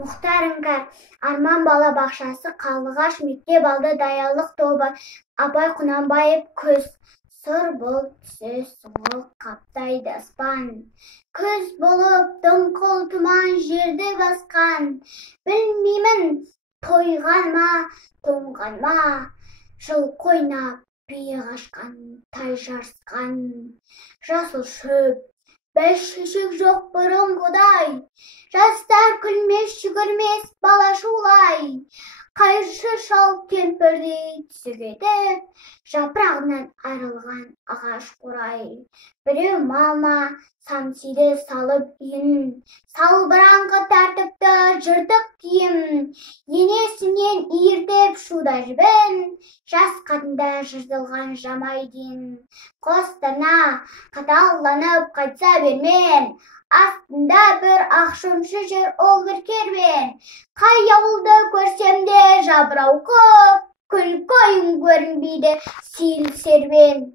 Мұхтар Іңкәр, Арман бала бақшасы, Қарлығаш мектеп алды даялық тобы, Абай Құнанбаев күз, сұр бұлт түсі сұңғыл қаптайды аспан. Күз болып дымқыл тұман жерді басқан, білмеймін тойған ма, тоңған ма, жыл қойнап бие қашқан, тай жарысқан. Жасыл шөп, бәйшешек жоқ бұрынғыдай, жастар күлмес жүгірмес бала шулай. Қайыршы шал кемпірдей түсігеді, жапырағынан айрылған ағаш қурай. Біреу малма самсиді салып үйін, салбыраңқы тәртіпті жыртық киім. Енесінен иіртіп шуда жібін, жас қатында жыртылған жамай дейін. Қостана қаталланып қайтса бермен, астында бір ақшомшы жүр ол бір керуен. Қай ауылды көрсем де жабырау көп, күл-көйім көрінбейді сейіл серуен.